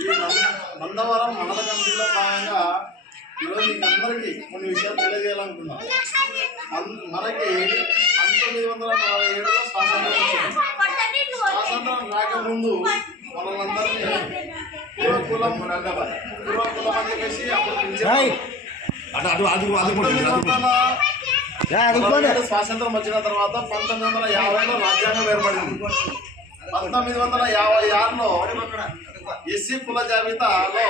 ఈ నందవరం మండల కమిటీలో భాగంగా ఈరోజు మీకు అందరికీ కొన్ని విషయాలు తెలియజేయాలనుకున్నాం. మనకి 1947లో స్వాతంత్రం వచ్చింది. స్వాతంత్రం రాకముందు మనలందరినీ పూర్వకులం అని చెప్పేసి అప్పుడు స్వాతంత్రం వచ్చిన తర్వాత 1950లో రాజ్యాంగం ఏర్పడింది. 1956లో ఎస్సీ కుల జాబితాలో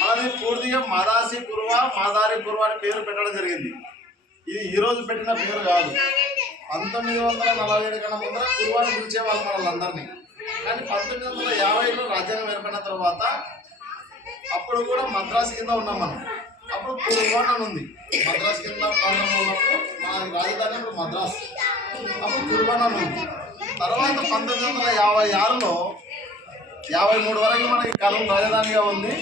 మనది పూర్తిగా మదాసి కురువ మాదారి కురువ అని పేరు పెట్టడం జరిగింది. ఇది ఈరోజు పెట్టిన పేరు కాదు. 1947 కన్నా ముందర కురువాని పిలిచేవాళ్ళు వాళ్ళందరినీ. కానీ 1950లో రాజ్యాంగం ఏర్పడిన తర్వాత అప్పుడు కూడా మద్రాసు కింద ఉన్నాం మనం. అప్పుడు కురువాన్ అని ఉంది. మద్రాసు కింద ప్రాంతంలో ఉన్నప్పుడు మన రాజధాని ఇప్పుడు మద్రాసు. అప్పుడు కురువాన్ అని ఉంది. తర్వాత 1956లో 53 వరకు మనకి కర్నూలు రాజధానిగా ఉంది.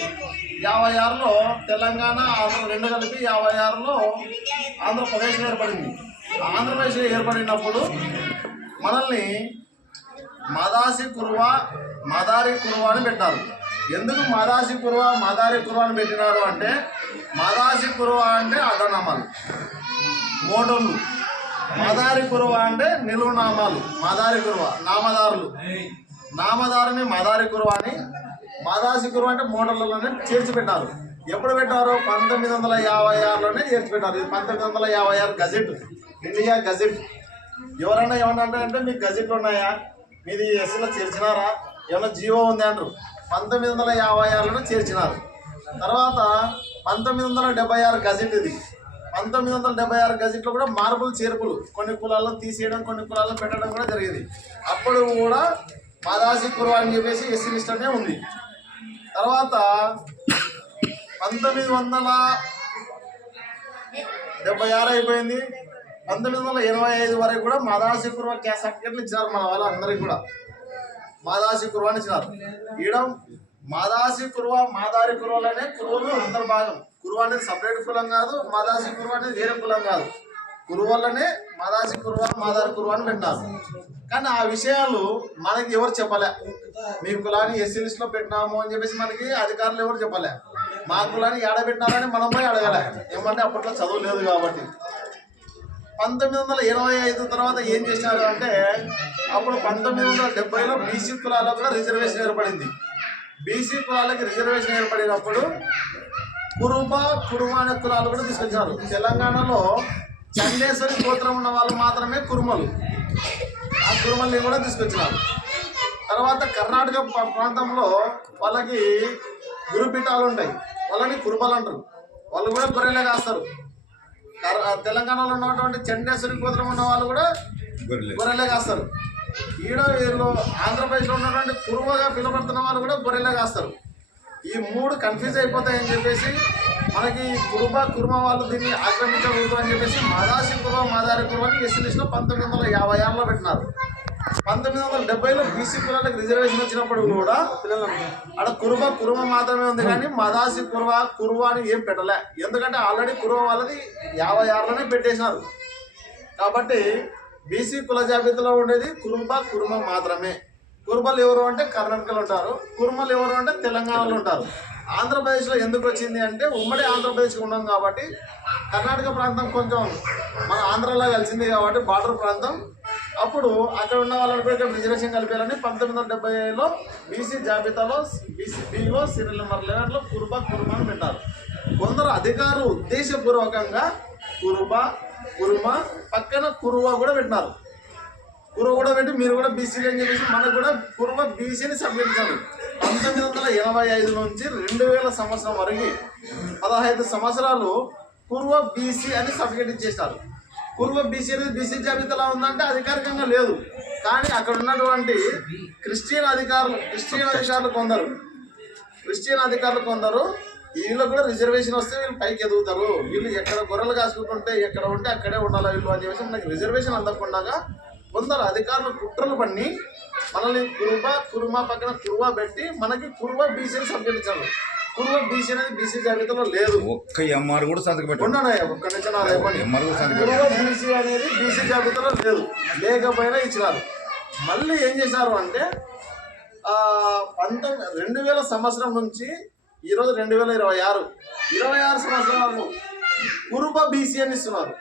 56లో తెలంగాణ ఆంధ్ర రెండు కలిపి 56లో ఆంధ్రప్రదేశ్ ఏర్పడింది. ఆంధ్రప్రదేశ్ ఏర్పడినప్పుడు మనల్ని మదాసి కురువ మదారి కురువ అని పెట్టారు. ఎందుకు మదాసి కురువ మదారి కురువ అని పెట్టినారు అంటే, మదాసి కురువ అంటే అదనామాలు మోడళ్ళు, మదారి కురువ అంటే నిలువునామాలు. మదారి కురువ నామదారులు, నామదారుని మదారి కురువ అని, మదాసి కురువ అంటే మోడళ్ళలోనే చేర్చిపెట్టారు. ఎప్పుడు పెట్టారు? 1956లోనే చేర్చిపెట్టారు. ఇది 1956 గజెట్, ఇండియా గజెట్. ఎవరైనా ఏమన్నా అంటే మీకు గజెట్లు ఉన్నాయా, మీది ఎస్సీలో చేర్చినారా, ఏమైనా జీవో ఉంది అంటారు. 1956లోనే చేర్చినారు. తర్వాత 1976 గజెట్ ఇది. 1976 గజెట్లో కూడా మార్పులు చేర్పులు, కొన్ని కులాలను తీసేయడం కొన్ని కులాలను పెట్టడం కూడా జరిగింది. అప్పుడు కూడా మదాసి కురువ అని చెప్పేసి ఎస్సీ లిస్ట్లోనే ఉంది. తర్వాత 1976 అయిపోయింది. 1985 వరకు కూడా మదాసి కురువ క్యాస్ట్ సర్టిఫికెట్లు ఇచ్చినారు మన వాళ్ళందరికీ కూడా. మదాసి కురువ అని ఇచ్చినారు. ఈడ మదాసి కురువ మాదారి కురువలనే కురువలు అంతర్భాగం. కురువ అనేది సపరేట్ కులం కాదు, మదాసి కురువ అనేది వేరే కులం కాదు. కురువలనే మదాసి కురువ మాదారి కురువ అని పెట్టినారు. కానీ ఆ విషయాలు మనకి ఎవరు చెప్పలే. మీ కులాన్ని ఎస్సీ లిస్ట్లో పెట్టినాము అని చెప్పేసి మనకి అధికారులు ఎవరు చెప్పలే. మా కులాన్ని ఏడబెట్టినారని మనం పోయి అడగలే. ఏమంటే అప్పట్లో చదువు లేదు కాబట్టి. 1985 తర్వాత ఏం చేశారు అంటే, అప్పుడు 1970లో బీసీ కులాలకు కూడా రిజర్వేషన్ ఏర్పడింది. బీసీ కులాలకి రిజర్వేషన్ ఏర్పడినప్పుడు కురుమ అనే కులాలు కూడా తీసుకొచ్చారు. తెలంగాణలో చండేశ్వరి గోత్రం ఉన్న వాళ్ళు మాత్రమే కురుమలు. ఆ కురుమల్ని కూడా తీసుకొచ్చినారు. తర్వాత కర్ణాటక ప్రాంతంలో వాళ్ళకి గురుపీఠాలు ఉంటాయి, వాళ్ళని కురుమలు అంటారు. వాళ్ళు కూడా గొర్రెలే కాస్తారు. తెలంగాణలో ఉన్నటువంటి చండేశ్వరి గోత్రం ఉన్న వాళ్ళు కూడా గొర్రెలే కాస్తారు. వీళ్ళు ఆంధ్రప్రదేశ్లో ఉన్నటువంటి కురుమగా పిలువబడుతున్న వాళ్ళు కూడా గొర్రెలే కాస్తారు. ఈ మూడు కన్ఫ్యూజ్ అయిపోతాయని చెప్పేసి మనకి కురుమ వాళ్ళు దీన్ని ఆక్రమించకూడదు అని చెప్పేసి మదాసి కురువ మాదారి కురువ అని ఎస్సీ లిస్ట్లో 1956లో పెట్టినారు. 1970లో బీసీ కులాలకు రిజర్వేషన్ వచ్చినప్పుడు కూడా అక్కడ కురుమ మాత్రమే ఉంది, కానీ మదాసి కురువ అని ఏం పెట్టలే. ఎందుకంటే ఆల్రెడీ కురువ వాళ్ళది 56లోనే పెట్టేసినారు. కాబట్టి బీసీ కుల జాబితాలో ఉండేది కురుమ మాత్రమే. కురుమలు ఎవరు అంటే కర్ణాటకలో ఉంటారు, కురుమలు ఎవరు అంటే తెలంగాణలో ఉంటారు. ఆంధ్రప్రదేశ్లో ఎందుకు వచ్చింది అంటే, ఉమ్మడి ఆంధ్రప్రదేశ్కి ఉన్నాం కాబట్టి కర్ణాటక ప్రాంతం కొంచెం మన ఆంధ్రలో కలిసింది కాబట్టి బార్డర్ ప్రాంతం. అప్పుడు అక్కడ ఉన్న వాళ్ళని కూడా ఇక్కడ రిజర్వేషన్ కలిపేయాలని 1970లో బీసీ జాబితాలో బీలో సీరియల్ నెంబర్ 11లో కురుమ అని పెట్టారు. కొందరు అధికారులు ఉద్దేశపూర్వకంగా కురుమ పక్కన కురువ కూడా పెట్టినారు. కురువ కూడా పెట్టి మీరు కూడా బీసీలు అని చెప్పేసి మనకు కూడా కురువ బీసీని సబ్మిట్ 1985 నుంచి 2000 సంవత్సరం వరకు 15 సంవత్సరాలు కురువ బీసీ అని సర్టిఫికేట్ ఇచ్చేస్తారు. కురువ బీసీ అనేది బీసీ జాబితాలో ఉందంటే అధికారికంగా లేదు. కానీ అక్కడ ఉన్నటువంటి క్రిస్టియన్ అధికారులు కొందరు వీళ్ళకు కూడా రిజర్వేషన్ వస్తే వీళ్ళు పైకి ఎదుగుతారు, వీళ్ళు ఎక్కడ గొర్రెలు కాసుకుంటుంటే ఎక్కడ ఉంటే అక్కడే ఉండాలి వీళ్ళు అని చెప్పేసి మనకి రిజర్వేషన్ అందకుండా కొందరు అధికారులు కుట్రలు పన్ని మనల్ని కురుమ పక్కన కురువ పెట్టి మనకి కురువ బీసీని సబ్జెక్ట్ ఇచ్చారు. కురువ బీసీ అనేది బీసీ జాబితాలో లేదు. ఒక్క ఎంఆర్ కూడా సంతకం ఉన్నాయా? ఒక్క నిమిషం కురువ బీసీ అనేది బీసీ జాబితాలో లేకపోయినా ఇచ్చినారు. మళ్ళీ ఏం చేశారు అంటే 2000 సంవత్సరం నుంచి ఈరోజు 2026 సంవత్సరాలు కురుబ బీసీ అని ఇస్తున్నారు.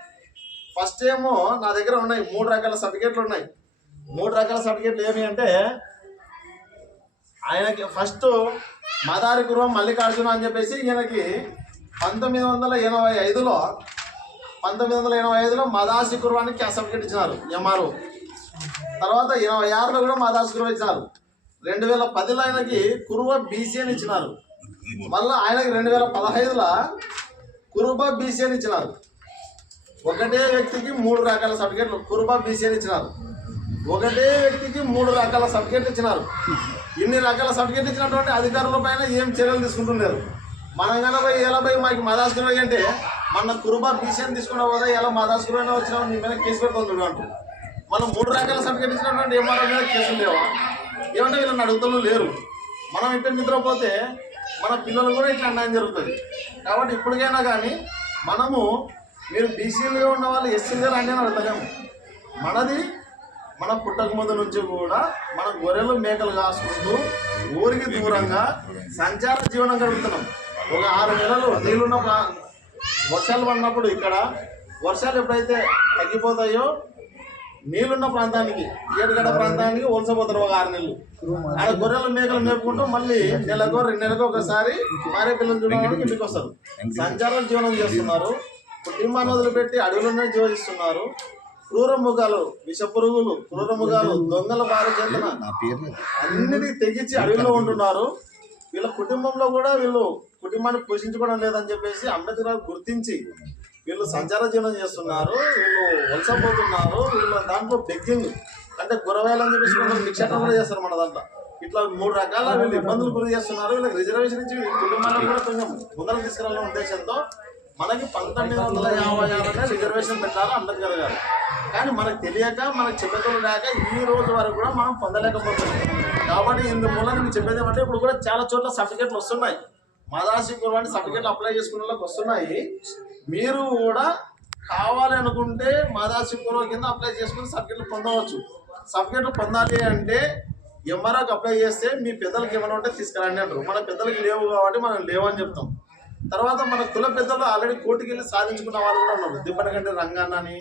ఫస్ట్ ఏమో నా దగ్గర ఉన్నాయి 3 రకాల సర్టిఫికేట్లు ఉన్నాయి. 3 రకాల సర్టిఫికేట్లు ఏమి అంటే, ఆయనకి ఫస్ట్ మదారి కురువ మల్లికార్జున అని చెప్పేసి ఈయనకి 1985లో మదాసి కురువానికి సర్టిఫికేట్ ఇచ్చినారు ఎంఆర్ఓ. తర్వాత 86లో కూడా మదాసి కురువ ఇచ్చినారు. 2010లో ఆయనకి కురువ బీసీ అని ఇచ్చినారు. మళ్ళీ ఆయనకి 2015లో కురుబ బీసీ అని ఇచ్చినారు. ఒకటే వ్యక్తికి 3 రకాల సర్టిఫికేట్లు కురుబ బీసీ అని ఇచ్చినారు. ఒకటే వ్యక్తికి 3 రకాల సర్టిఫికేట్లు ఇచ్చినారు. ఇన్ని రకాల సర్టిఫికేట్లు ఇచ్చినటువంటి అధికారుల పైన ఏం చర్యలు తీసుకుంటున్నారు? మనం కనుక ఎలా పోయి మాకు మదాస్ కురువ అంటే మన కురుబ బీసీ అని తీసుకున్నావు కదా, ఎలా మదాస్ కురువ వచ్చినా నీ మీద కేసు పెడుతుంది అంటూ. మనం 3 రకాల సర్టిఫికేట్ ఇచ్చినటువంటి ఎంఆర్ఓ మీద కేసులు లేవా? ఏమంటే వీళ్ళని అడుగుతూ లేరు. మనం ఇక్కడ నిద్రపోతే మన పిల్లలు కూడా ఇట్లా అన్యాయం జరుగుతుంది. కాబట్టి ఇప్పటికైనా కానీ మనము మీరు బీసీలుగా ఉన్న వాళ్ళు ఎస్సీలుగా రండి అని అడగలేము. మన పుట్టక ముందు నుంచి కూడా మన గొర్రెలు మేకలు కాసుకుంటూ ఊరికి దూరంగా సంచార జీవనం గడుపుతున్నాం. ఒక 6 నెలలు నీళ్ళున్న వర్షాలు పడినప్పుడు ఇక్కడ వర్షాలు ఎప్పుడైతే తగ్గిపోతాయో నీళ్ళున్న ప్రాంతానికి ఏడుగడ్డ ప్రాంతానికి వలసపోతారు. ఒక 6 నెలలు ఆడ గొర్రెలు మేకలు మేపుకుంటూ మళ్ళీ నెలకు 2 నెలలకు ఒకసారి భార్య పిల్లలు చూడడానికి ఇంటికి వస్తారు. సంచార జీవనం చేస్తున్నారు. కుటుంబాన్ని వదిలిపెట్టి అడవులనే జీవిస్తున్నారు. క్రూర మృగాలు, విష పురుగులు, క్రూర మృగాలు, దొంగల బారి చేతన అన్నిటికీ తెగించి అడవిలో ఉంటున్నారు. వీళ్ళ కుటుంబంలో కూడా వీళ్ళు కుటుంబాన్ని పోషించుకోవడం లేదని చెప్పేసి అంబేద్కర్ గుర్తించి వీళ్ళు సంచార జీవనం చేస్తున్నారు. వీళ్ళు వలసపోతున్నారు. వీళ్ళ దాంట్లో బెగ్గింగ్ అంటే గురవేయాలని చెప్పేసి భిక్షాటన కూడా చేస్తారు మన దాంట్లో. ఇట్లా 3 రకాల వీళ్ళు ఇబ్బందులు గురి చేస్తున్నారు. వీళ్ళకి రిజర్వేషన్ ఇచ్చి కుటుంబాలను కూడా కొంచెం ముందరకు తీసుకురావాలనే ఉద్దేశంతో మనకి 1956 రిజర్వేషన్ పెట్టారు అంబేద్కర్ గారు. కానీ మనకు తెలియక మనకు చెప్పేతలు లేక ఈ రోజు వరకు కూడా మనం పొందలేకపోతున్నాం. కాబట్టి ఇందువల్ల నేను చెప్పేది ఏమంటే, ఇప్పుడు కూడా చాలా చోట్ల సర్టిఫికేట్లు వస్తున్నాయి. మదాసి కురువానికి సర్టిఫికేట్లు అప్లై చేసుకునే వాళ్ళకి వస్తున్నాయి. మీరు కూడా కావాలి అనుకుంటే మదాసి కురువ కింద అప్లై చేసుకుని సర్టిఫికేట్లు పొందవచ్చు. సర్టిఫికేట్లు పొందాలి అంటే ఎంఆర్ఓకి అప్లై చేస్తే మీ పెద్దలకి ఏమైనా ఉంటే తీసుకురండి అంటారు. మన పెద్దలకి లేవు కాబట్టి మనం లేవని చెప్తాం. తర్వాత మన కుల పెద్దలు ఆల్రెడీ కోర్టుకి వెళ్ళి సాధించుకున్న వాళ్ళు కూడా ఉన్నారు. దిబ్బనగంటి రంగన్న అని,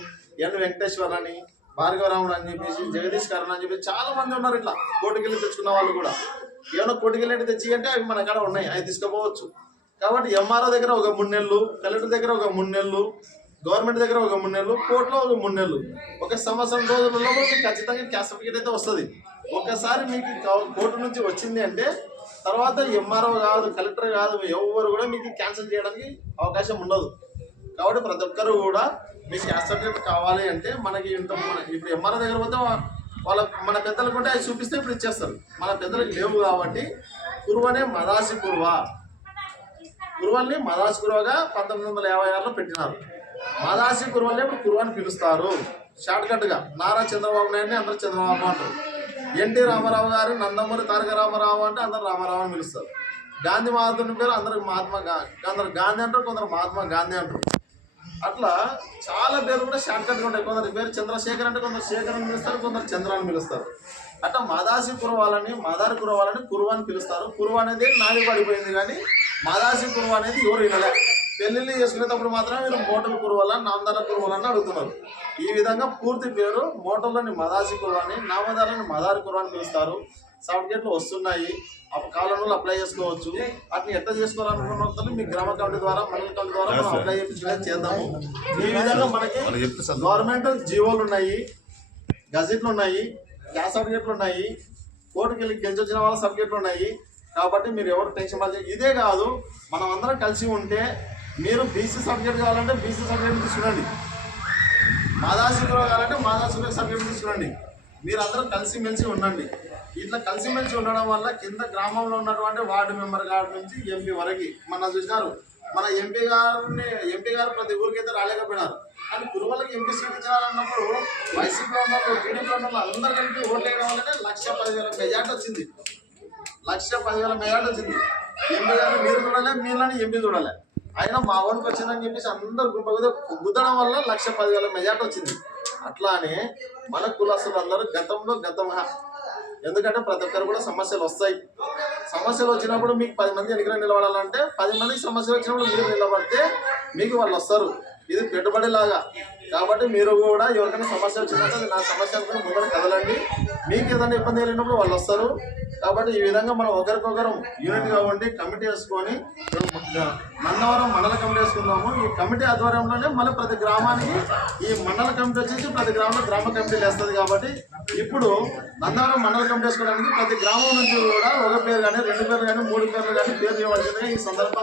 ఎన్ వెంకటేశ్వర్ అని, భార్గవరాముడు అని చెప్పేసి, జగదీష్ కరణ్ అని చెప్పేసి చాలా మంది ఉన్నారు. ఇట్లా కోర్టుకి వెళ్ళి తెచ్చుకున్న వాళ్ళు కూడా. ఏమైనా కోర్టుకి వెళ్ళి తెచ్చి అంటే అవి మన కాడ ఉన్నాయి, అవి తీసుకుపోవచ్చు. కాబట్టి ఎంఆర్ఓ దగ్గర ఒక 3 నెలలు, కలెక్టర్ దగ్గర ఒక 3 నెలలు, గవర్నమెంట్ దగ్గర ఒక 3 నెలలు, కోర్టులో ఒక 3 నెలలు, ఒక సంవత్సరం రోజులలో మీకు ఖచ్చితంగా క్యాస్ట్ సర్టిఫికేట్ అయితే వస్తుంది. ఒకసారి మీకు కోర్టు నుంచి వచ్చింది అంటే తర్వాత ఎంఆర్ఓ కాదు, కలెక్టర్ కాదు, ఎవరు కూడా మీకు క్యాన్సిల్ చేయడానికి అవకాశం ఉండదు. కాబట్టి ప్రతి ఒక్కరు కూడా మీకు క్యాస్ట్ సర్టిఫికేట్ కావాలి అంటే మనకి ఇప్పుడు ఎంఆర్ఓ దగ్గర పోతే మన పెద్దలకు ఉంటే అవి చూపిస్తే ఇప్పుడు ఇచ్చేస్తారు. మన పెద్దలకు లేవు కాబట్టి కురువనే మదాసి కురువల్ని మదాసి కురువగా 1956లో పెట్టినారు. మదాసి కురువల్ని ఇప్పుడు కురువని పిలుస్తారు. షార్ట్కట్గా నారా చంద్రబాబు నాయుడిని అందరూ చంద్రబాబు అంటారు. ఎన్టీ రామారావు గారు నందమూరి తారక రామారావు అంటే అందరు రామారావు అని పిలుస్తారు. గాంధీ మహాత్ముని పేరు అందరు కొందరు గాంధీ అంటారు, కొందరు మహాత్మా గాంధీ అంటారు. అట్లా చాలా పేరు కూడా షార్ట్కట్గా ఉంటాయి. కొందరి పేరు చంద్రశేఖర్ అంటే కొందరు శేఖర్ అని పిలుస్తారు, కొందరు చంద్ర అని పిలుస్తారు. అట్లా మదాసి కురువాలని మదారి కురువాలని కురువ అని పిలుస్తారు. కురువ అనేది నాని పడిపోయింది కానీ మదాసి కురువ అనేది ఎవరు వినలే. పెళ్లిళ్ళు చేసుకునేటప్పుడు మాత్రమే మీరు మోటల్ కురువల, నామదార కురువలని అడుగుతున్నారు. ఈ విధంగా పూర్తి పేరు మోటల్లోని మదాసి కురువని, నామదారాన్ని మదారి కురువ అని పిలుస్తారు. సర్టిఫికేట్లు వస్తున్నాయి. కాలంలో అప్లై చేసుకోవచ్చు. వాటిని ఎట్లా చేసుకోవాలనుకున్న వాళ్ళు మీ గ్రామ కమిటీ ద్వారా, మండల కమిటీ ద్వారా మనం అప్లై చేద్దాము. ఈ విధంగా మనకి గవర్నమెంట్ జీవోలు ఉన్నాయి, గజెట్లు ఉన్నాయి, గ్యాస్ సర్టిఫికేట్లు ఉన్నాయి, కోర్టుకి వెళ్ళి గెలిచొచ్చిన వాళ్ళ సర్టిఫికేట్లు ఉన్నాయి. కాబట్టి మీరు ఎవరు టెన్షన్ పడాలి. ఇదే కాదు, మనం అందరం కలిసి ఉంటే మీరు బీసీ సర్టిఫికేట్ కావాలంటే బీసీ సర్టిఫికేట్ తీసుకురండి, మాదాసి కావాలంటే మాదాసి సర్టిఫికేట్ తీసుకురండి. మీరందరూ కలిసిమెలిసి ఉండండి. ఇట్లా కలిసిమెలిసి ఉండడం వల్ల కింద గ్రామంలో ఉన్నటువంటి వార్డు మెంబర్ గారి నుంచి ఎంపీ వరకు మన చూసినారు. మన ఎంపీ గారు ప్రతి ఊరికైతే రాలేకపోయినారు. కానీ కురువలకి ఎంపీ సీట్ ఇచ్చారన్నప్పుడు వైసీపీలో ఉన్నారు, టీడీపీలో ఉన్నారు, అందరూ కలిపి ఓట్లే కావాలంటే 1,10,000 మెజార్టీ వచ్చింది. 1,10,000 మెజార్టీ వచ్చింది. ఎంపీ గారు మీరు చూడాలి, మీరుని ఎంపీ చూడాలి. అయినా మా ఓన్కి వచ్చిందని చెప్పేసి అందరు గుద్దడం వల్ల 1,10,000 మెజార్టీ వచ్చింది. అట్లానే మన కులస్తులు అందరూ గతంగా ఎందుకంటే ప్రతి ఒక్కరు కూడా సమస్యలు వస్తాయి. సమస్యలు వచ్చినప్పుడు మీకు 10 మంది ఎన్నికలు నిలబడాలంటే 10 మందికి సమస్యలు వచ్చినప్పుడు మీరు నిలబడితే మీకు వాళ్ళు వస్తారు. ఇది పెట్టుబడి లాగా. కాబట్టి మీరు కూడా ఎవరికైనా సమస్య వచ్చినట్టు అది నా సమస్య అనుకుని ముందర కదలండి. మీకు ఏదైనా ఇబ్బంది కలిగినప్పుడు వాళ్ళు వస్తారు. కాబట్టి ఈ విధంగా మనం ఒకరికొకరు యూనిట్గా ఉండి కమిటీ వేసుకొని నన్నవరం మండల కమిటీ వేసుకుందాము. ఈ కమిటీ ఆధ్వర్యంలోనే మళ్ళీ ప్రతి గ్రామానికి ఈ మండల కమిటీ వచ్చేసి ప్రతి గ్రామంలో గ్రామ కమిటీలు వేస్తుంది. కాబట్టి ఇప్పుడు నన్నవరం మండల కమిటీ వేసుకోవడానికి ప్రతి గ్రామం నుంచి కూడా ఒక పేరు కానీ 2 పేర్లు కానీ 3 పేర్లు కానీ పేరు ఇవ్వాల్సిందిగా ఈ సందర్భంగా